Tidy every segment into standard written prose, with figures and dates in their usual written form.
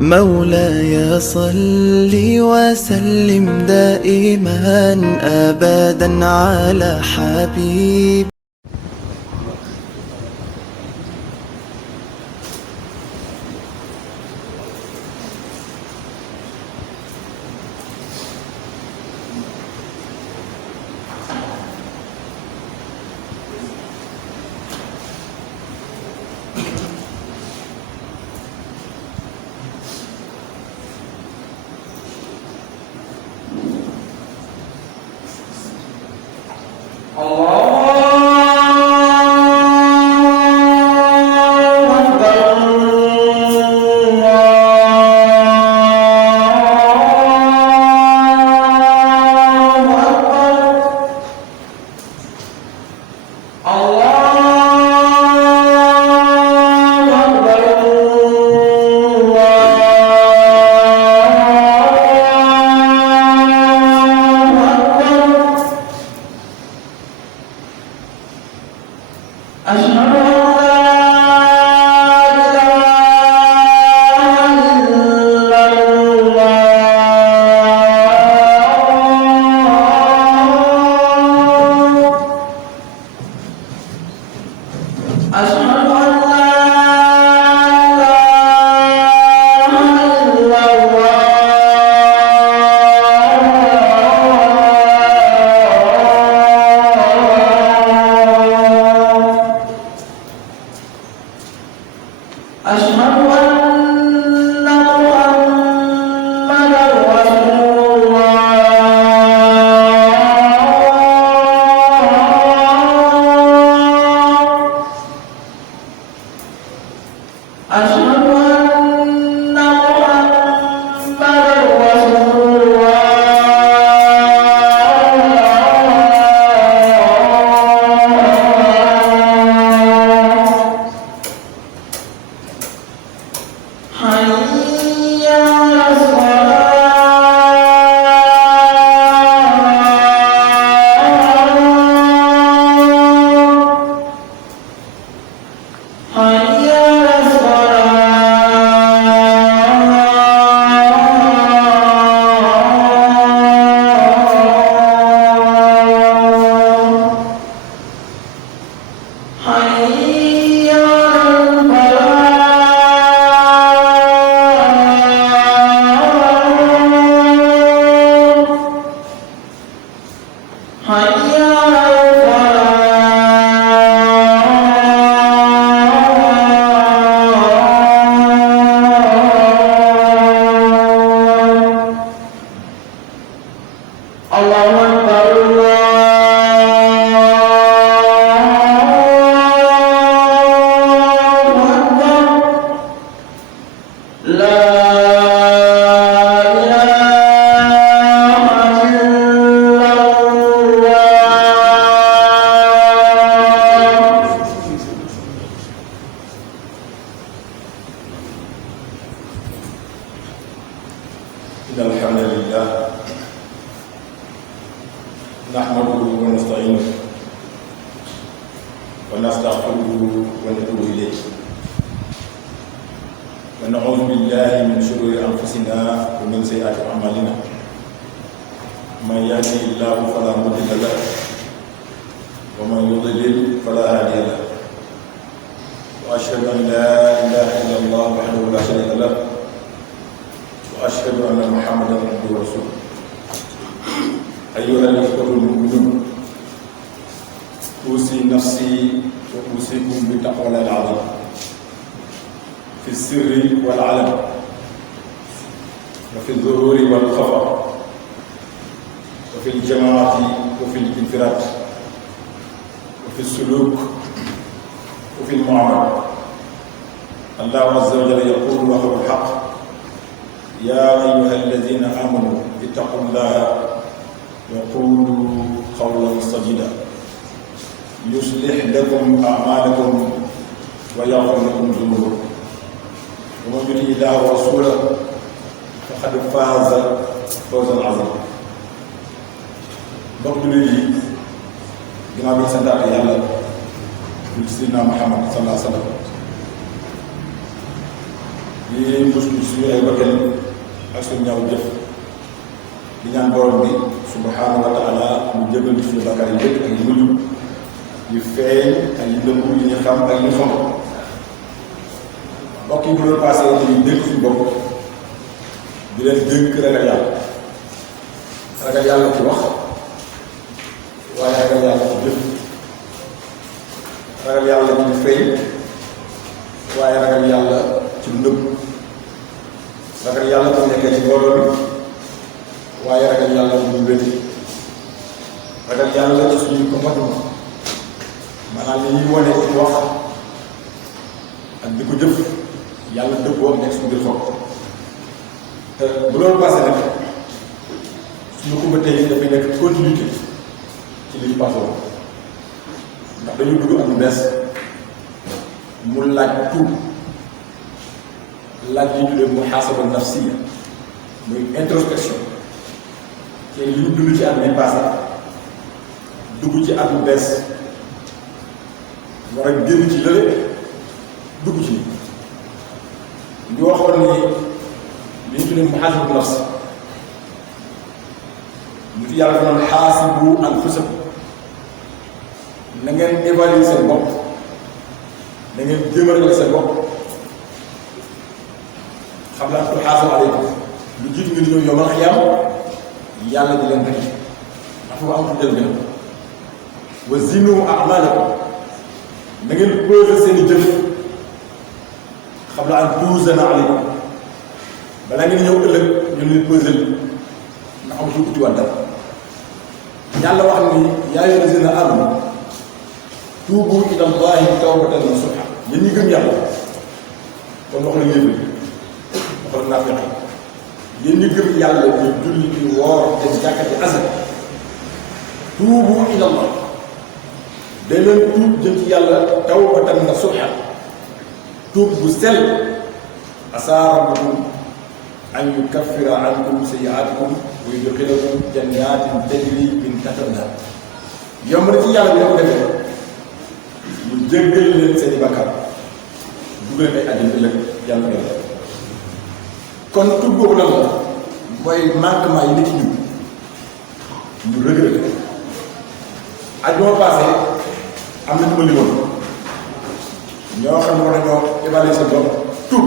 مولاي صل وسلم دائما أبدا على حبيب. di muslu suñu ay bakkan ak suñu ñaaw jëf di ñaan borom bi subhanahu wa taala mu jëgal ci suñu bakkaar yi yëpp ak yi mujj yu feeñ ak yi nëbbu yi ñu xam ak yi ñu xam mbokk yi bu doon passé dañuy dénk suñu bopp di leen dénk ragal yàlla ci wax waaye ragal yàlla ci jëf ragal yàlla ci feeñ waaye ragal yàlla ci nëbb ragal yàlla bu nekkee ci mbooloo bi waaye ragal yàlla bu ñu wéti ragal yàlla ci suñu comportement maanaam li ñuy wane ci wax ak di ko jëf yàlla dëppoo nekk suñu biir xol te bu loolu passé nag suñu xumbatee yi dafay nekk continuité ci li ñu passé woon ndax dañu dugg ak lu bees mu laaj tuub laaj yi ñu tuddee muhaasaba nafsiya muy introspection ci li ñu dund ci at mi passé dugg ci at lu bees war a génn ci lële dugg ci ñu waxoon ni li ñu tuddee muhaasaba nafs ñu fi yàlla doon xaasibu anfusakum na ngeen évaluer seen bopp na ngeen jëmale seen bopp xam naa ko xaasal aleykum lu jiitu ngeen ñëw yomal xiyam yàlla di leen rek dafa am fu jël gën wa zinu a'malakum na ngeen peser seen i jëf xam naa an tuuzana aleykum balaa ngeen ñëw ëllëg ñu leen peser ndax amatul uti waat dara yàlla wax ni yaa ayyuhal lazina aamanu tuubu ila llahi tawbatan nasuha yéen ñi gëm yàlla kon wax la yéen waxal naa fexe yéen ñi gëm yàlla ñu julli di woor dem jàkka di azak tuubu ila llah day leen tuub jëm ci yàlla tawbatan nasuha tuub bu sell asaa rabbukum an yukaffira ankum sayyi'aatikum wa yudxilakum jannatin tajri min tahtiha al-anhaar yomb na ci yàlla bi dafa defee mu jéggal leen seen i bakkaar dugal leen ay àjjana ëllëg yàlla na kon tuub boobu lan la mooy manquement yi nit ci ñu regretté ak moo passé am na ñu ma limoon ñoo xam ne war nañoo évaluer seen bopp tuub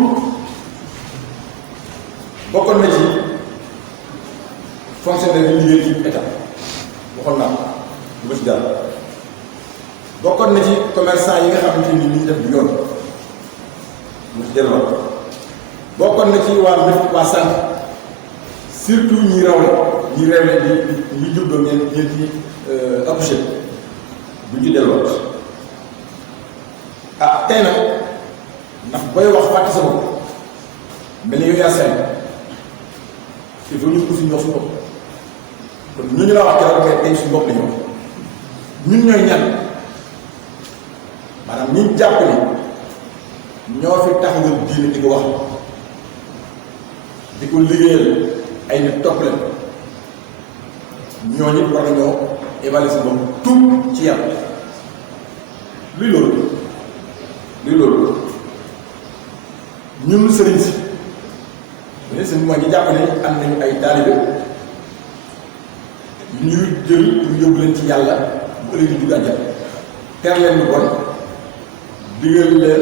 bokkoon na ci fonctionnaire yi liggéey ci état waxoon naa du ma ci dara bokkoon na ci commerçant yi nga xamante ni li ñu def du yoon mu ci delluwaat bokkoon na ci waa santé surtout ñi rawle ñi réewle di ñi jur doom ñeen ñi accouché bu ñu ci delluwaat ah tey nag ndax booy wax fàtte sa bopp mel ni yow yaa seen il faut ñu ko suñu wax suñu bopp kon ñu la wax keroog mais tey suñu bopp la ñu wax ñun ñooy ñan maanaam ñi jàpp ni ñoo fi taxawal diine di ko wax di ko liggéeyal ay nit topp leen ñooñu war nañoo évaluer sa bopp tuub ci yàlla luy loolu ñun sëriñ si mais sëriñ mooy ñi jàpp ne am nañu ay taalibe ñuy jël pour yóbbu leen ci yàlla bu ëllëg di dugg àjjana ter leen lu bon digal leen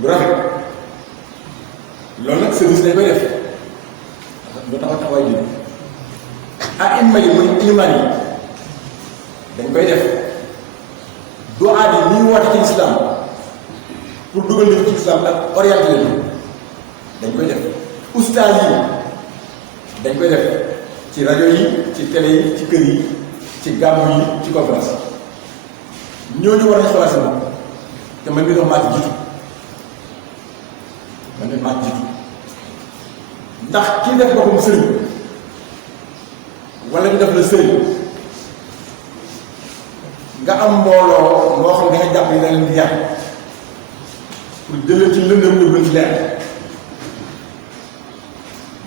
lu rafet loolu nag service dañ koy def loo taxaw taxawaay ji ak imma yi muy iman yi dañ koy def du aadi ni ñu woote ci islam pour dugal nit ci islam ak orienté leen dañ koy def ustaas yi dañ koy def ci rajo yi ci télé yi ci kër yi ci gàmmu yi ci conférence ñooñu war nañu xoolaat seen bopp te man mii doon maa ci jiitu man de maa ci jiitu ndax kii def boppam sëriñ wala ñu def la sëriñ nga am mbooloo moo xam ne nga jàpp ni da leen di yar pour jëlee ci lëndëm ñu gën ci leer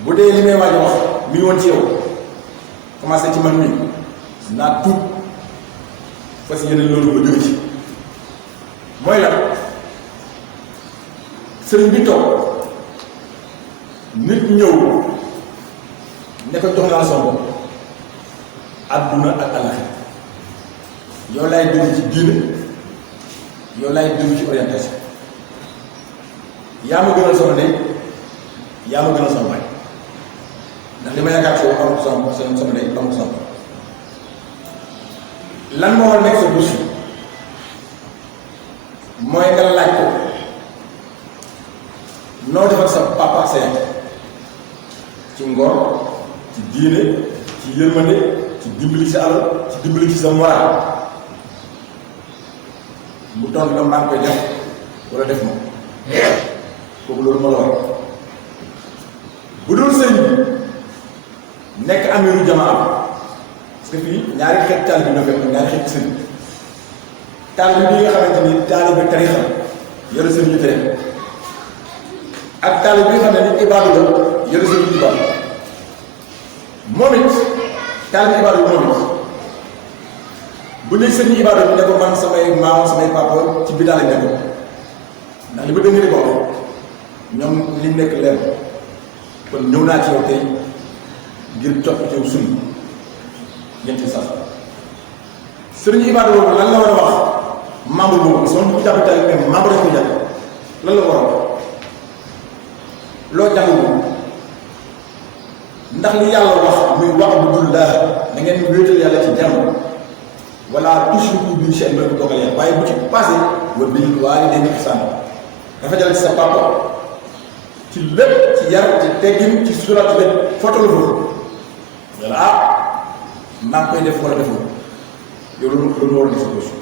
bu dee li may waaj a wax mi ngi woon ci yow commencé ci man mii naa tuub fas yéene loolu ba jóge ci mooy la sëriñ bi toog nit ñëw ne ko jox naa la sama bopp adduna ak àllaxira yow laay déglu ci diine yow laay déglu ci orientation yaa ma gënal sama ndey yaa ma gënal sama baay ndax li ma yaakaar soo amul sama ndey amul sama baay lan moo war a nekk sa bés mooy nga laaj ko noo defal sa papa ak sa yaay ci ngor ci diine ci yërmande ci dimbali ci alal ci dimbali ci sa moral mu tontu la maa ngi koy def wala def ma kooku loolu ma la war bu dul sëñ bi nekk amiru jamaa parce que fii ñaari xeet taalibe bi ñoo fekk ñaari xeet sëñ taalibe bi nga xamante ni taalibe tarixa yore sëñ ñu tere ak taalibe bi nga xam ne ni ibaadu la yore sëñ ñu ibaadu moom it taalibe ibaadu moom it bu nekk sëñ ibaadu bi ne ko man samay maam samay papa ci bidaa lañ nekkoon ndax li ma dëgg ko ñoom li nekk leer kon ñëw naa ci yow tey ngir topp ci yow sunna ñetti sax sëriñ ibaadu boobu lan la war a wax membre boobu soo ko jàpp taalibe même membre dañ ko jàpp lan la war a wax loo jàng boobu ndax li yàlla wax muy wa'budullaah na ngeen wéetal yàlla ci jàmm wala tushriku bihi shay'an ba dogal yàlla waaye bu ci passé wa bil waalidayni ihsaanan dafa jël ci sa papa ci lépp ci yar ci teggin ci sutura ci lépp foto la foofu wala maa ngi koy def wala defoo yow loolu war a sa gauche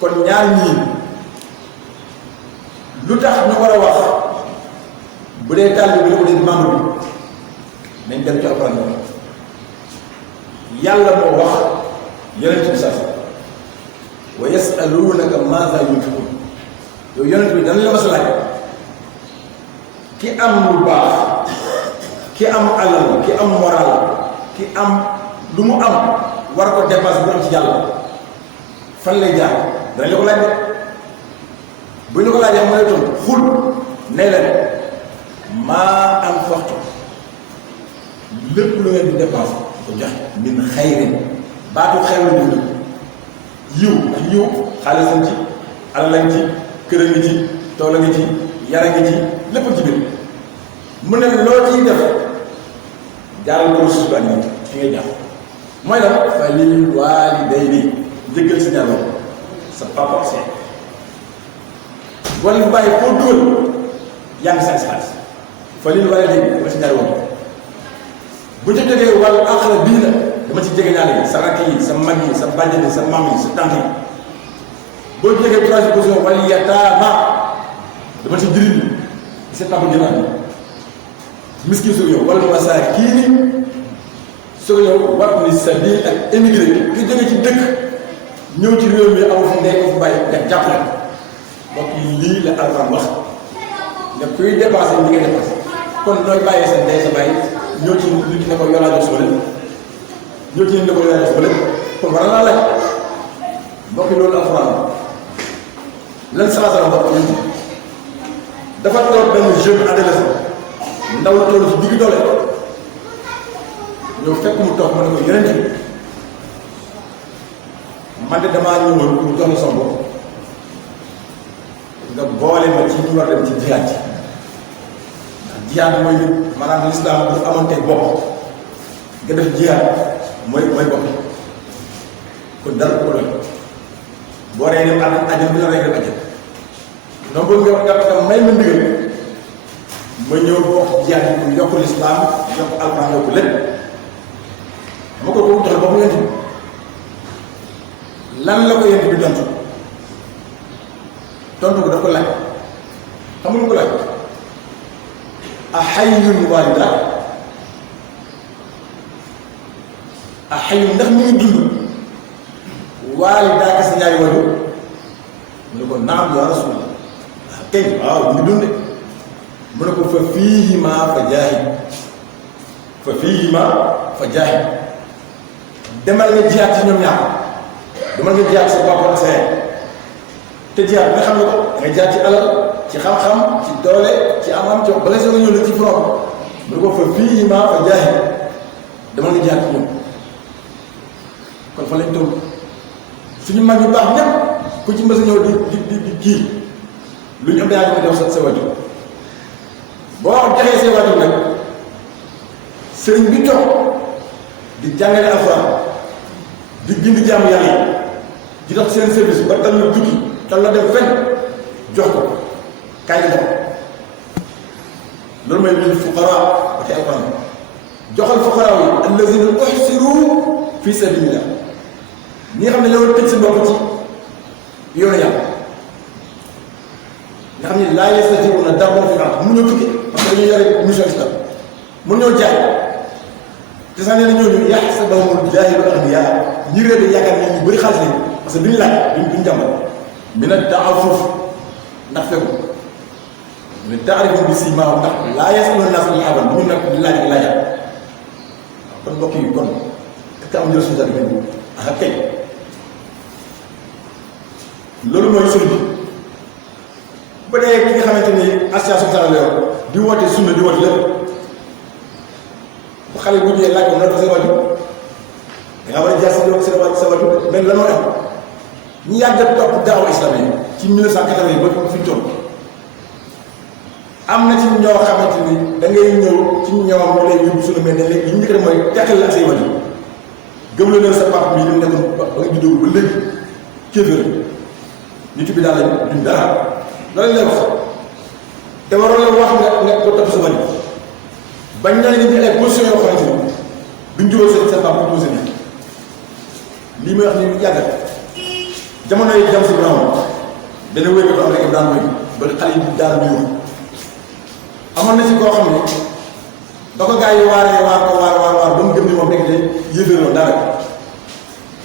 kon ñaar ñii lu tax ñu war a wax bu dee taalibe bi la ko dee membre bi nañ dem ci Alxuraan yàlla moo wax yonent bi sax wa yasaluunaka maaza yunfiqun yow yonent bi dana la mas a laaj ki am lu baax ki am alal ki am moral ki am lu mu am war ko dépense bu am ci yàlla fan lay jaar danañ la ko laaj de bu ñu ko laajee mu ne toon xul ne leen maa anfaqtum lépp lu ngeen di dépense ko joxe min xayrin baatu xayru ñu yiw ndax yiw xaalis lañ ci alal lañ ci kër a ngi ci tool a ngi ci yara ngi ci lépp ci biir mu ne loo ciy def jaaral ko suuf ak nit fi ngay jaar mooy lan fa lil waalidayni njëggal si ñaar sa papa ak seen wala bu bàyyi foo dugal yaa ngi si xaalis fa lil waalidayni dama si ñaar woon bu ñu jógee wàllu aaxira bii la dama ci jege ñaar yi sa rakk yi sa mag yi sa bàjjen yi sa maam yi sa tante yi boo jógee troisième position wala yataama dama ci jëriñ sa papa gënaan miskin su yow wala masaakiin soo yow war ni sabiil ak émigré ki jóge ci dëkk ñëw ci réew mi amu fi nekk fu bàyyi nga jàppale donc lii la Alxuraan wax nga kuy dépensé li nga dépensé kon nooy bàyyee sa ndey sa bàyyi ñëw ci nit ki ne ko yoolaa jox sama lépp ñëw ci nit ne ko yoolaa jox sama lépp kon war naa laaj mbokk yi loolu Alxuraan lan salaasala mbokk yi dafa toog benn jeune adolescent ndaw la toll ci digg doole ñëw fekk mu toog mu ne ko yeneen ci man de damaa ñëwoon pour jox la sama bopp nga boole ma ci ñu war dem ci jihaad ji ndax jihaad mooy maanaam lislaam bu amoon tey bopp nga def jihaad mooy bopp kon dara ko doy boo rey dem àjjana bi la rey dem àjjana non boobu nga may ma ndigal ma ñëw bokk jihaad yi pour yokk lislaam yokk alxuraan yokk lépp ma ko boobu joxe ba mu yent bi lan la ko yent bi tontu ko daf ko laaj xam nga lu ko laaj a hayyun waalidaa a hayyun ndax mi ngi dund waalidaa ka sa ñaari wàllu mu ne ko naam yaa rasulallah kay waaw mi ngi dund mu ne ko fa fiihimaa fa jaahid demal nga jiyaat ci ñoom ñaar demal nga jiyaat sa bopp ak sa yaay te jiyaat nga xam ne ko nga jiyaat ci alal ci ci xam-xam ci doole ci am-am ci wax bala soo nga ñëw la ci front mu ne ko fa fii ma fa jaahi dama nga jaar ci ñoom kon fa lañ toll suñu mag yu baax ñëpp ku ci mës a ñëw di kii lu ñu am daa ko def sa wajur boo joxee say wajur nag sëriñ bi toog di jàngale alxuraan di bind jaamu yàlla yi di dox seen service ba tal la tukki tal la dem fenn jox ko kaay di dox loolu mooy lil fuqaraa ba tey alxuraan joxal fuqaraa yi allazina uhsiru fi sabilillah ñi nga xam ne ñoo tëj sa bopp ci yoonu yàlla nga xam ne laa yastatii'uuna darban fil ard mënuñoo tukki parce que dañuy yore mission islam mënuñoo jaay te sax nee na ñooñu yaxsabuhumul jaahilu aghniyaa ñi réer di yaakaar ne ñu bëri xaalis lañu parce que duñu laaj duñu jàmbal mina ta'affuf ndax fekku mais ta'rifuhum bi siimaahum ndax laa yas'aluuna naasa ilhaaban du ñu nag di laaj ak laajaat kon mbokk yi kon est-ce que amuñu responsabilité bi ak kay loolu mooy sunu bi ba dee ki nga xamante ni association Sara la yor di woote sunna di woote lépp bu xale bu ñëwee laaj ko noo sa wàllu da ngaa war a jaar sa wàllu mais lan moo am ñi yàgg a topp daawa islam yi ci 1980 ba fi ñu toll am na ci ñoo xamante ni da ngay ñëw ci ñoom ñu lay yóbbu sunna mais dañ lay li ñu njëkk a def mooy teqal la ak say wàllu gëm la ne sa papa mii li mu nekkoon ba nga juddoo ba léegi kéefër nit bi daal la duñ dara loolu lay wax te waroon la wax nga ko topp sa wàll bañ naa ne ay position yoo xamante ni duñ juróo sa papa posé nii lii may wax ni yàggat jamono yi jam si Brown dana wéy ko am rek daan wéy ba xale yi daal di yóbbu amoon na si koo xam ne ba ko gars yi waaree waar ba mu gëm ni moom nekk de yéeféer loolu daanaka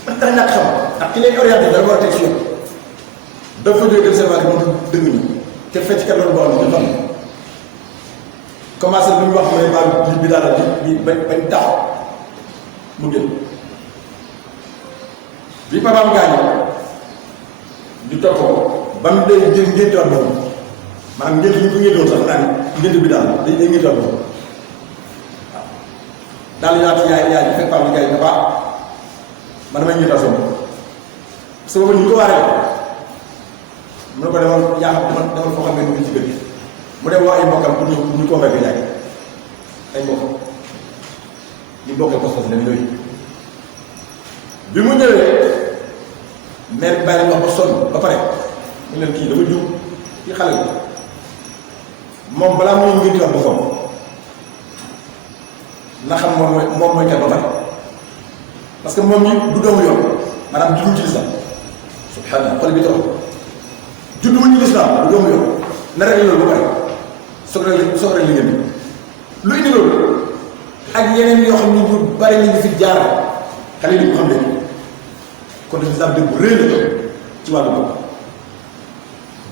ndax dara ñàkk xam ak ki lay orienté dara war a teg si yoon dafa jógee dem seen moom dëgg na te fecc kat loolu boo xam ne dafa am commencé lu ñu wax mooy baal bi daal di bañ taxaw mu jël bi papaam gaañoo di topp ko ba mu day jël ngéntewaat boobu maanaam ngénte ñu ko ngéntewoon sax naa ni ngénte bi daal day ngéntewaat boobu waaw daal di ñaata yaay bi fekk papaam bi gaañ na baax man damay ngéntewaat sama parce que boobu ñu ko waaree mu ne ko demal yaa xam demal foo xam ne ñu ci gën mu dem wax ay mbokkam pour ñu convaincre jaay ay mbokk ñu bokkee pas-pas lañ yooyu bi mu ñëwee maire bi bàyyi wax ba sonn ba pare mu leen kii dafa jub ci xale bi moom balaa muy ngir di wax ba fomm na xam moom mooy kat ba pare parce que moom ñi du doomu yoon maanaam juddu ci lislam subhanallah xol bi tax juddu wuñ ci lislam du doomu yoon na rek loolu ba pare soog rek li ngeen lu indi loolu ak yeneen yoo xam ne ñu bari ñu ngi fi jaar xale yi ñu xam léegi kon dafa sax dëgg bu rëy la ci wàllu bopp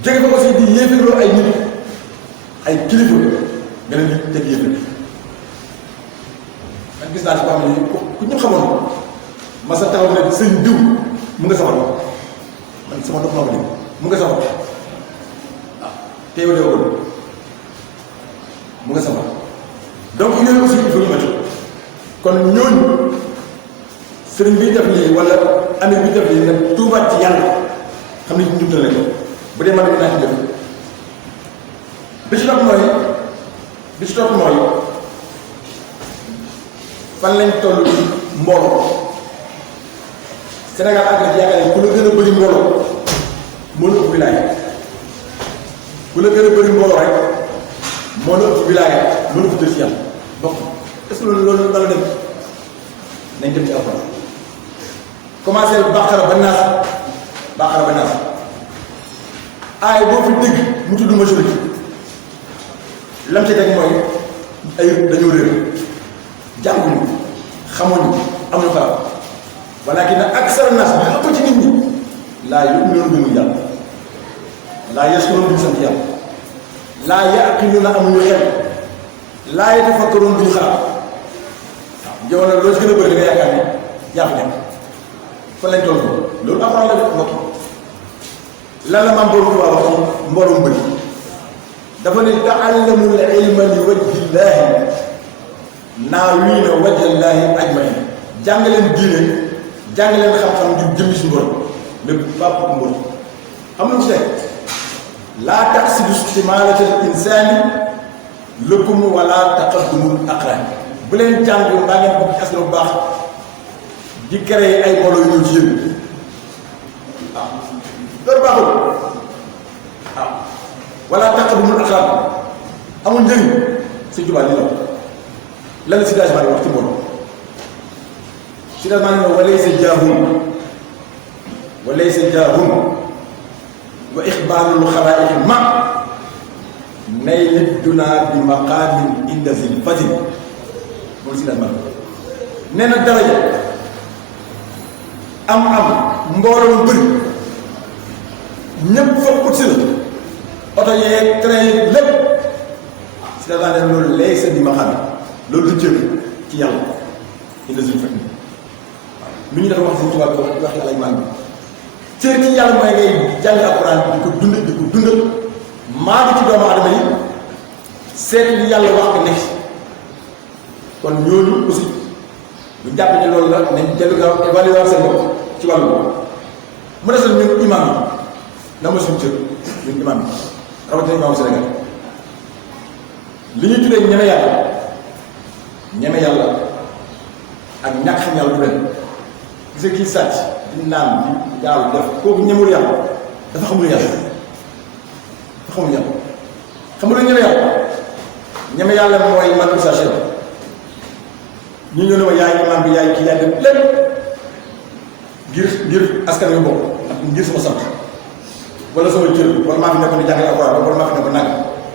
jóge fa aussi di yéefirloo ay nit ay kilifa nga leen di teg yéefir man gis naa ci ko xam ne ku ñu xamoon ma sa taxaw ne sëñ diw mu nga sama dox man sama dox maa ko dégg mu nga sama dox waaw te yow deewagul mu nga sama donc yooyu aussi il faut ñu matu kon ñooñu sëriñ bi def lii wala amee bi def lii nag tuubaat ci yàlla xam ne ñu njumtale ko bu dee man bi naa ci def bi ci topp mooy fan lañ toll mbooloo Sénégal àgg ci yaakaar ne ku la gën a bëri mbooloo moo la ëpp wilaaya ku la gën a bëri mbooloo rek moo la ëpp wilaaya moo la ëpp jël ci yàlla bokk est-ce que loolu dala dem nañ dem ci alxuraan commencé baqara ba naas aay boo fi dégg mu tudd majorité lam ci teg mooy ay dañoo réer jànguñu xamuñu amuñu xalaat walakin aksara naas bi ëpp ci nit ñi laa yu'minuuna gëmuñu yàlla laa yashkuruuna duñu sant yàlla laa yaqiluuna amuñu xel laa yatafakkaruuna duñu xalaat waaw yow nag loo ci gën a bëri nga yaakaar ni yaa fi nekk fan lañ toll loolu alxuraan la def mbokk lan la maam borom Tuubaa wax ci mbooloom bëri dafa ne ta'allamul ilma li wajhillaahi naawiina wajhallaahi ajmain jàng leen diine jàng leen xam-xam ngir jëmmi suñu borom lépp bàpp mbor xam lu ci nekk laa taxsidu istimaalatal insaani lakum wala taqaddumul aqraan bu leen jàng mbaa ngeen bokk ci askan bu baax di créer ay mbooloo yu ñëw ci yéen waaw loolu baaxul waaw wala taqaddumul aqraan amul njëriñ si jubaa li la lan si dagement yi wax ci mbooloo si dagement yi walaysa jaahun wa ixbaarul xalaa'iq ma nay dunaa bi maqaamin inda zil fadil moom si dagement nee na daraja am mbooloo mu bëri ñëpp foog ut si la oto yeeg train yeeg lépp si dagement ne loolu laysa bi maqaamin loolu du cër ci yàlla inda zil fadil lu ñu dafa wax si tubaab bi wax yàlla imaan bi cër ci yàlla mooy ngay jàng alxuraan di ko dundal maa ci doomu adama yi seet li yàlla wax ko nekk kon ñooñu aussi lu jàpp ne loolu la nañ dellu gaaw évaluer seen bopp ci wàllu mu desal ñun imaam yi na ma suñu cër ñun imaam yi rawatina imaamu Sénégal li ñuy tuddee ñeme yàlla ak ñàkk xam yàlla du benn gis nga kii sàcc di naan di gaaw def kooku ñemul yàlla dafa xamul yàlla xam nga ñeme yàlla mooy man Moussa Cheikh ñu ñëw ne ma yaay imaam bi yaay kii yaay def lépp ngir askan wi bokk ak ngir sama sant wala sama cër wala maa fi nekkoon di jàngale alxuraan wala maa fi nekkoon nag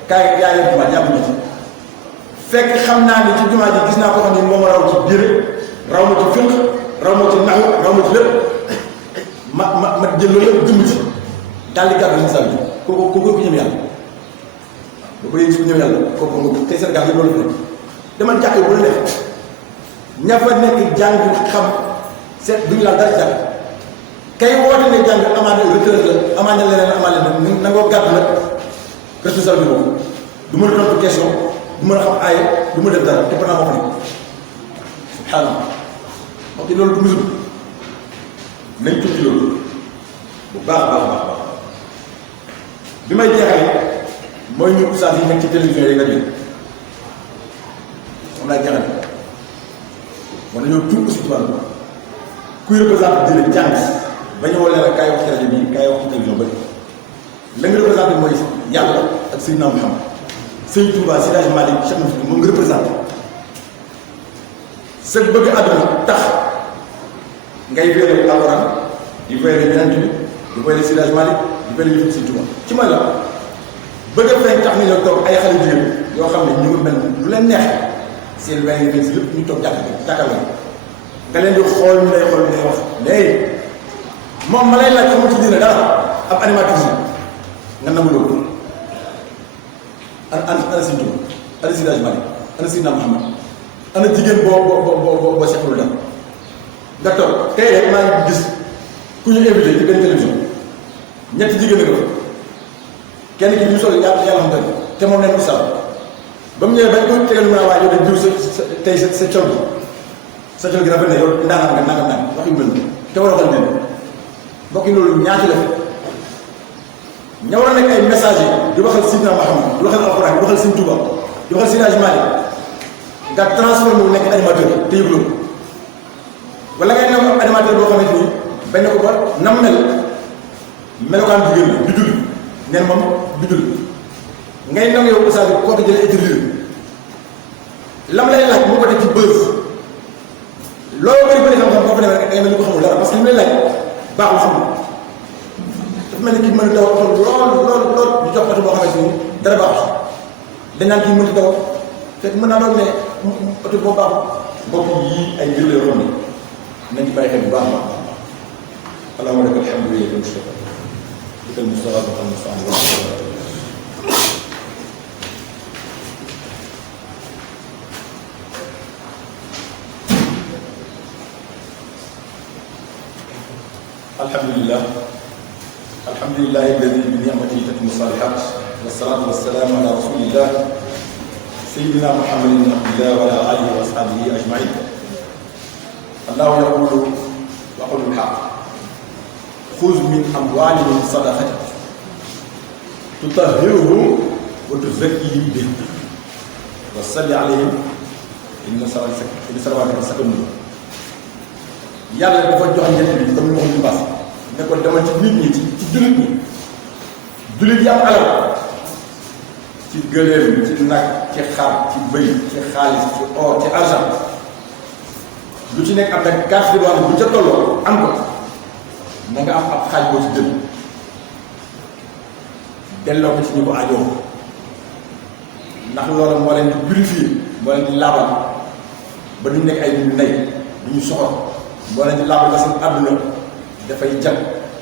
kaay yaay leen jumaa jàpp ci fekk xam naa ni ci jumaa ji gis naa ko xam ni moom raw ci biir raw ma ci fiq raw ma ci naxu raw ma ci lépp ma jël loolu lépp gëmm ci daal di gàddu misaal bi kooku ko ñëm yàlla ba ko yéegi su ñëw yàlla kooku nga tey Sénégal yi loolu fi nekk dama jàkk bu la nekk ña fa nekk jàng xam seet duñu laal dara jàng kay woote ne jàng amaana retraite la amaana leneen amaana leneen nangoo gàddu nag responsable bi boobu du mën a tontu question du mën a xam aaye du ma def dara te pendant moo fa nekk subhanallah ok loolu du musul nañ tuuti loolu bu baax bi may jeexale mooy ñu ustaas yi nekk ci télévision yi nga jël moom laay jeexale war nañoo tuub aussi tubaab kuy représenté dina jàng ba ñu woo leen ak kaay wax ci rajo bi kaay wax ci télévision ba la nga représenté mooy yàlla ak Seydina Muhammad Sëñ Touba Seydi Hadji Malick Cheikh Moussa moom nga représenté sa bëgg àdduna tax ngay wéere alxuraan di wéere Yonent bi di wéere Seydi Hadji Malick di wéere yëpp Sëñ Touba ci mooy la bëgg a feeñ tax nañoo toog ay xale jigéen yoo xam ne ñu ngi mel lu leen neex seen wéy nga si lépp ñu toog jàkkal la nga leen di xool ñu lay wax léegi moom ma lay laaj xamul ci diine dara ab animatrice nga nangu loolu ana Sëñ Touba ana Seydi Hadji Malick ana Seydina Muhammad ana jigéen boo seqalul dara nga toog tey rek maa ngi gis ku ñu invité ci benn télévision ñetti jigéen nga fa kenn ki ñu sol yàlla xam nga te moom leen ustaas ba mu ñëwee bañ ko tegal mën a waaj yow dañ jiw sa col bi sa col gi rafet na yow ndaanam nga nangam naan wax yu mel te war a waxal leen mbokk yi loolu ñaati la ña war a nekk ay message di waxal Seydina Muhammad di waxal alxuraan di waxal Sëñ Touba di waxal Seydi Hadji Malick nga transformé wu nekk animateur te yëg loolu wala ngay nekk animateur boo xamante ni bañ na ko ba nam mel melokaan jigéen la du julli neen moom du julli ngay nangu yow ustaas bi kooku jëlee étudier lam lay laaj mu ko def ci bës loolu bëri xam-xam boo fa demee rek da ngay mel ni ko xamul dara parce que li mu lay laaj baaxul xamul dafa mel ni kii mën a daw lool ñu jox oto boo xamante ni dara baaxul dañ naan kii mënut a daw fekk mën naa doon ne oto boo baaxul mbokk yii ay mbir la yoo xam ne nañ ci bàyyi xel bu baax a baax allahumma lakal hamdu lillahi mustafa bikal mustafa bikal mustafa alhamdulillah alhamdulillahi alladi bi ni'matihi tatimmu salihat والصلاة والسلام على رسول الله سيدنا محمد بن عبد الله وعلى آله وأصحابه أجمعين. الله يقول وقل الحق خذ من أموالهم صدقة تطهرهم وتزكيهم به وصل عليهم إن صلواتك سكن لهم. yàlla dafa jox njëkk bi comme ni ma ko ñu bas ne ko demal ci nit ñi ci jullit ñi jullit yi am alal ci gëléem ci nag ci xar ci bëy ci xaalis ci or ci argent lu ci nekk am na carte de bu ca tolloo am ko na nga am ab xaaj boo ci jël delloo ko ci ñu ko ajoo ndax loolu moo leen di purifier moo leen di laabal ba duñ nekk ay nit ñu nay du ñu soxor moo leen di laabal ba seen àdduna dafay jag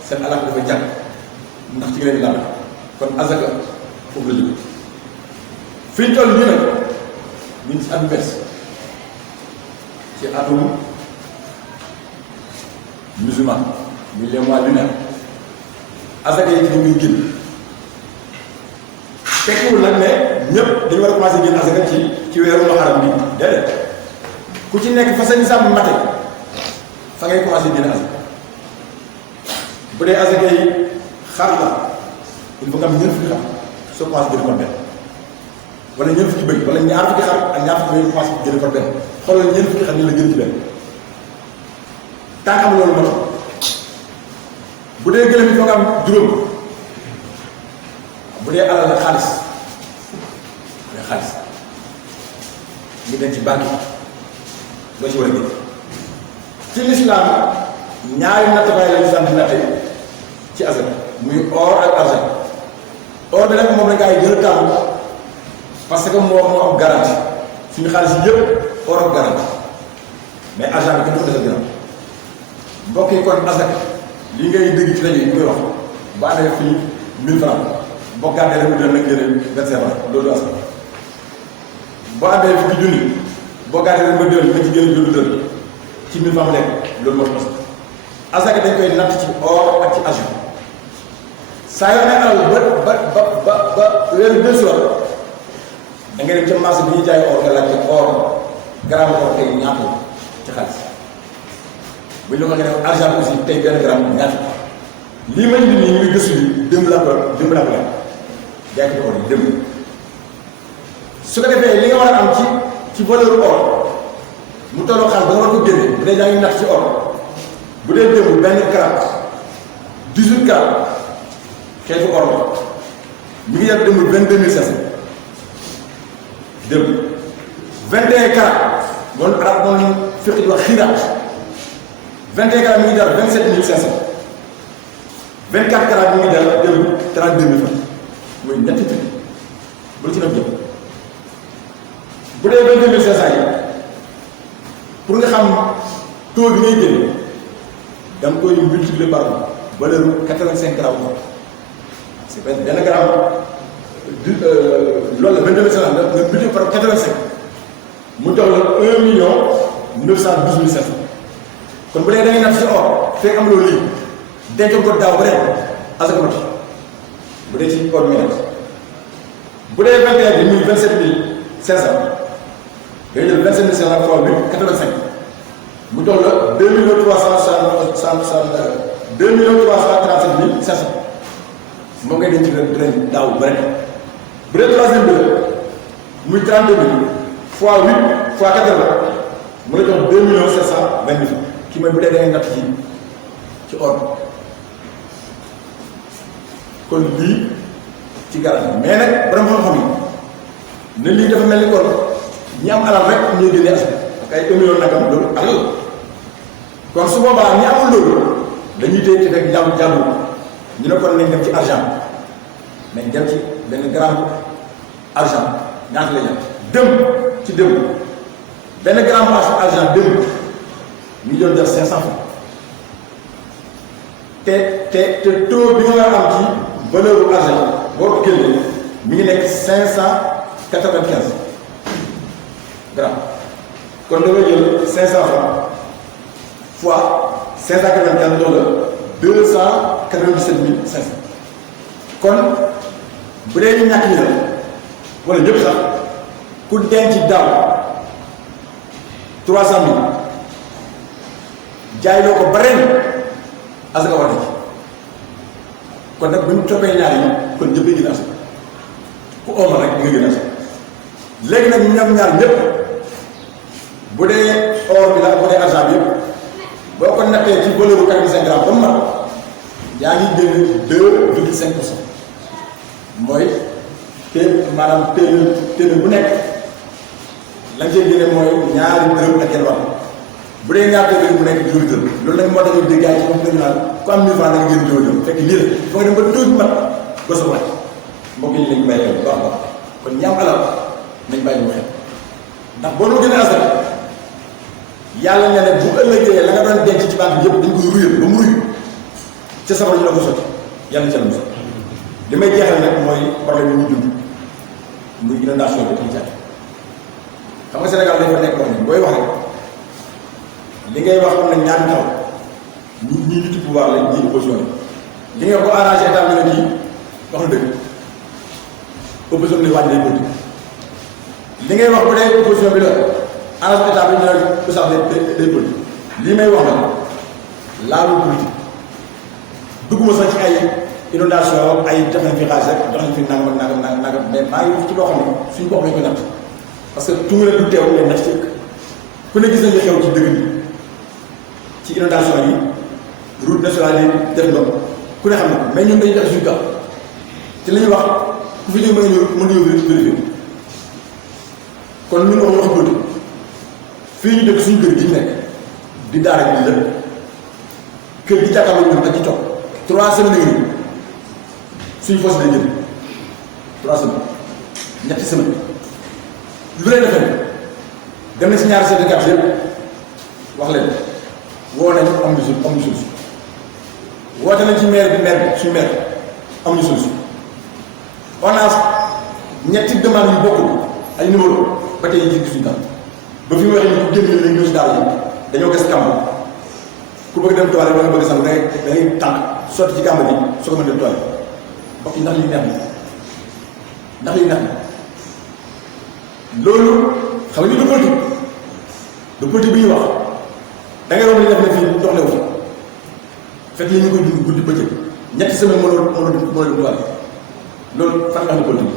seen alal dafay jag ndax ci nga leen di laabal kon azaka foofu la jóge fi ñu toll nii nag ñu ngi ci at bees ci atum musulman muy les mois lunaires azaka yi ci muy génn tekkiwul nag ne ñëpp dañu war a commencé génn azaka ci weeru muharram bi déedéet ku ci nekk fa sa nisaab mate fa ngay commencé génn azaka bu dee azaka yi xar la il faut nga am ñeent fukki xar soo commencé génn par benn wala ñeent fukki bëy wala ñaar fukki xar ak ñaar fukki bëy commencé génn par benn xoolal ñeent fukki xar ni la génn ci benn tànk am loolu moo bu dee gëlëm yi foo nga am juróom bu dee alal la xaalis ñu denc ci banque loo ci war a génn ci lislaam ñaari nattakaay la ñu sant natte ci azaka muy or ak argent or bi nag moom la gaa yi gën a taamu parce que moo am garantie suñu xaalis yi yëpp or ak garantie mais argent bi kenn ko desal gën mbokk yi kon azaka li ngay dégg ci rajo yi ñu koy wax bu àndee fii 1000 francs boo gàddee rek mu dina nag génne 25 francs loolu asaka boo àndee fukki junni boo gàddee rek ma dël nga ci génne junni dël ci 1000 francs lekk loolu moo tax asaka dañ koy natt ci or ak ci argent saa yoo ne alal ba weeru deux soir da ngay dem ca marché bi ñuy jaay or nga laajte or gramme or tey ñaata ci xaalis bu ñu la ko nga def argent aussi tey benn gramme ñaata lii ma indi nii muy gëstu yi démb laa ko la jaay ko or yi démb su ko defee li nga war a am ci valeur or mu tolloo xaalis ba nga war ko génne bu dee yaa ngi natt ci or bu dee démb benn gramme 18 grammes xeetu or la mi ngi yàgg démb 22500 démb 21 carats loolu arab moom fekk di wax xiiraat 21 carats mi ngi jar 27500 24 carats mi ngi jar démb 32000 francs mooy ñetti junni bu la ci nag jëm bu dee 22500 yi pour nga xam taux bi ngay génne da nga koy multiplier par valeur 85 grammes c'est benn gramme loolu la 22500 nga multiplier par 85 mu jox la 1 912 500 kon bu dee da ngay natt si or fekk am loolu lii dencoon ko daaw ba ren asaka mat bu dee ci or mi nekk bu dee 21 bi muy 27500 ngay jël 27500 fois 85 mu jox la 2 337 500 moom ngay denc ren daaw ba ren bu dee troisième bi la muy 32 000 fois 8 fois 80 mu la jox 2 720 000 kii mooy bu dee da ngay natt ci or kon lii ci garab mais nag borom xam-xam yi ne lii dafa mel ni kon ñi am alal rek ñooy génnee asaka ak ay 1 million nagam loolu alal kon su boobaa ñi amul loolu dañuy téye ci rek jàmm ñu ne kon nañ dem ci argent nañ dem ci benn gramme argent ñaata la ñu dem ci démb benn gramme argent démb ñu doon jar 500 francs te taux bi nga am ci valeur bu argent boo ko génnee mi ngi nekk 595 grammes kon da nga jël 500 francs fois 595 dollars 297 500 kon bu dee ñu ñàkk ñi la wala ñëpp sax ku denc daaw 300 000 jaay loo ko ba ren asaka war na ci kon nag bu ñu toppee ñaar yi kon ñëpp a gën a asaka ku oomal rek nga gën a asaka léegi nag ñoom ñaar ñëpp bu dee or bi la bu dee argent bi yëpp boo ko nattee ci valeur bu 45 grammes ba mu mat yaa ngi génn 2,5% mooy maanaam téeméer bu nekk la nga cee génne mooy ñaari dërëm ak genn wàll bu dee ñaar téeméer bu nekk juróomi dërëm loolu nag moo tax ñu dégg ci moom dañu naan ku am 1000 francs da nga génn juróomi dërëm fekk lii la foo nga dem ba tuuti mat ba sa wàcc mbokk yi lañ bàyyi xel bu baax a baax kon ñi am alal nañ bàyyi mu xel ndax boo doon gën a asaka yàlla ne ne bu ëllëgee la nga doon denc ci banque bi yëpp dañ koy ruyal ba mu ruy ca safara ñu la ko sotti yàlla ca la mu sotti li may jeexal nag mooy problème yi ñu dund muy inondation bi ci jàpp xam nga Sénégal dañ fa nekk wax ni booy wax rek li ngay wax am na ñaari taw ñii nit pouvoir la ñii opposition li ngay wax bu arrangé état bi ne kii wax na dëgg opposition bi wàññi day politique li ngay wax bu dee opposition bi la arrangé état bi ñu ne ko sax day politique lii may wax nag laalu politique dugguma sax ci ay inondation ay jox nañ fi xaalis rek jox nañ fi nangam nangam mais maa ngi wax ci loo xam ne suñu bopp lañ ko natt parce que tuure du teew mais natt ci ëkk ku ne gis nañ li xew ci dëgg bi ci inondation yi route nationale yi def ndox ku ne xam na ko mais ñun dañuy def suñu gaaw te li ñuy wax ku fi ñëw mën nga ñëw mën nga ñëw vérifier kon ñun wax bëgg fii ñu dëkk suñu kër gi ñu nekk di daara ji lépp kër gi jàkkaarloo ñun ak ci toog 3 semaines yi suñu force day jël 3 semaines ñetti semaines lu leen defee dem na si ñaari chef de quartier yëpp wax leen woo nañu amuñu solution woote nañ ci maire bi suñu maire amuñu solution on a ñetti demande yu bokkul ay numéro ba tey yi gisuñu tam ba fi mu waxee ñu ko génn lañ ñëw si daara yi dañoo ges kàmb ku bëgg dem toile ba nga bëgg sangu da ngay tànk sotti ci kàmb bi soo ko mën dem toile mbokk yi ndax lii neex na loolu xam nga ni du politique bi ñuy wax da ngay wax li def ne fii ndox lewu fi fekk yi ñu koy dund guddi bëccëg ñetti semaine mënoo dem toile loolu fan nga xam ne politique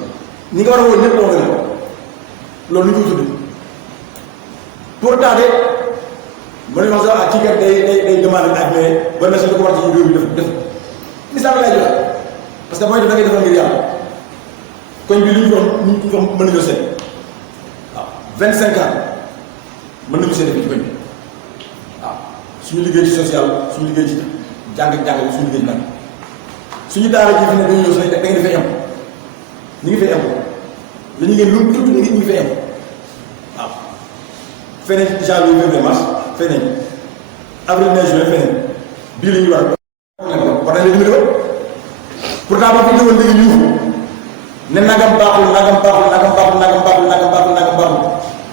ñi nga war a woon ñëpp wax nga loolu ñu koy tudd pourtant de mën nañu wax sax kii kat day demande ak mais war na si li ko war ci réew mi def misaal lay joxe parce que mooy def da ngay defal ngir yàlla koñ bi li ñu ko mën nañoo seet waaw 25 ans mën nañu seet ci koñ bi waaw suñu liggéey ci social suñu liggéey ci jàng-jàng suñu liggéey ci nag suñu daara ji fi ne dañu ñëw sax da ngeen di fay am ñu ngi fay am li ñu ngeen lu tuuti ñu ngi fay am waaw feneen janvier février mars feneen avril mai juin feneen bii la ñuy war war nañ leen dimbali ko pourtant ba fi ñëwoon léegi ñu ne nagam baaxul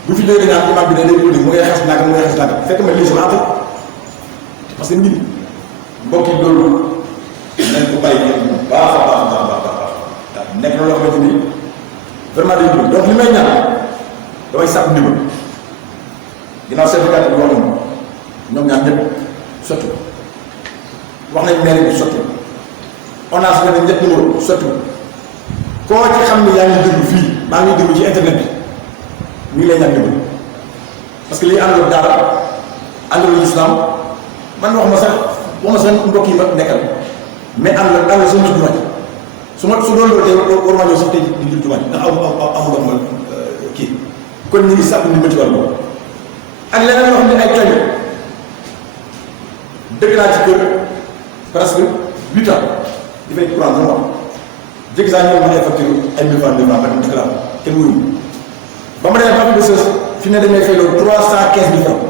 bu fi jógee naan imam bi da lay politique mu ngay xas nagam fekk ma lii sama ànd parce que nit mbokk yi loolu nañ ko bàyyi bu baax a baax nekk na loo xamante ni vraiment day dund donc li may ñaan damay sàpp ndimbal ginnaaw certificat bi wax nañu ñoom ñaar ñëpp sotti wax nañ maire bi sotti on a fait ñett numéro sotti koo ci xam ne yaa ngi déglu fii maa ngi déglu ci internet bi ñu ngi lay ñaan ndimbal parce que lii àndul daara àndul islam man wax ma sax mbokk yi ma nekkal mais àndul sa mos jumaa ji su doon loolu tey war maa ñëw sax tey di jul jumaa ji ndax amul ma kii kon ñu ngi sàpp ndimbal ci wàll boobu ak leneen loo xam ne ay tooñ dëgg naa ci kër presque 8 ans di fay courant bu mois jékki saa ñëw ma ay facture ay 1000 francs ma dem ci classe kenn wuyu ba ma demee ba de sës fi ne demee fay loolu 315 000 francs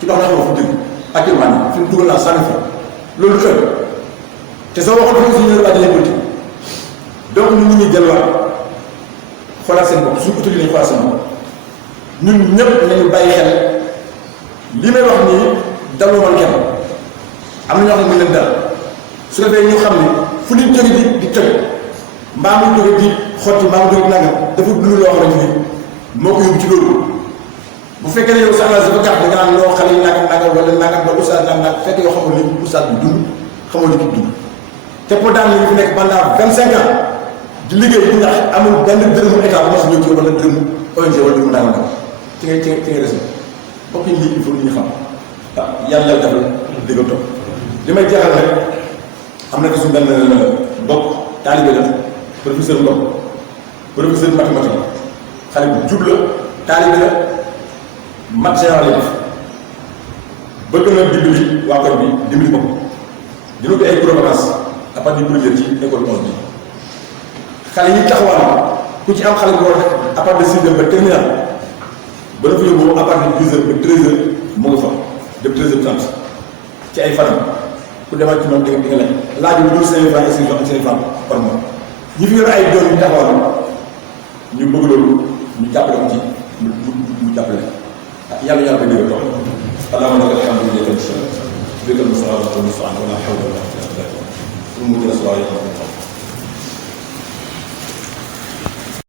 ci ndox na xam fu dëgg actuellement nii fi mu dugal naa 100 000 francs loolu xëy te soo waxoon foofu si ñëw waa jëlee politique donc ñun ñu ngi delluwaat xoolaat seen bopp suñu uti nañu xoolaat seen bopp ñun ñëpp nañu bàyyi xel li may wax nii daloo man kenn am na ñoo xam ne mu leen dal su defee ñu xam ne fu ñu jóge di tëj mbaa muy jóge di xotti mbaa muy jóge nangam dafa dund loo xamante ni moo ko yóbbu ci loolu bu fekkee ne yow sax dafa gàtt da nga naan loo xale yi nangam nangam wala nangam ba oustaz nangam fekk yoo xamul ni oustaz bi dund xamoo li ki dund te pour daan li fi nekk pendant 25 ans di liggéey bu ndax amul benn dërëmu état bu ma si ñëw ci wala dërëmu ONG wala dërëmu nangam nangam ci ngay rese bokk yi lii il faut nit ñi xam waaw yàlla defal dégg nga topp li may jeexal rek am na ko suñu benn mbokk taalibe la professeur Ngom professeur mathématique xale bu jub la taalibe la mat général la def bëgg na dimbali waa koñ bi dimbali bopp dina ko ay programmes à partir du première ci école 11 bi xale yi taxawal ku ci am xale bu war a à partir de 6 heures ba terminal ba dafa yóbbu à partir de 10 heures ba 13 heures mu nga fa de 13 heures 30 ci ay fanam ku demaat ci moom di nga laaj laajul lu 5 francs inscription ak 5 francs par mois ñi fi yor ay doom yu taxawal ñu bëgg loolu ñu jàppale ko ci mu jàppale yàlla yàlla ba dégg toog allahumma laka alhamdu lillahi wa la hawla wala quwwata illa billah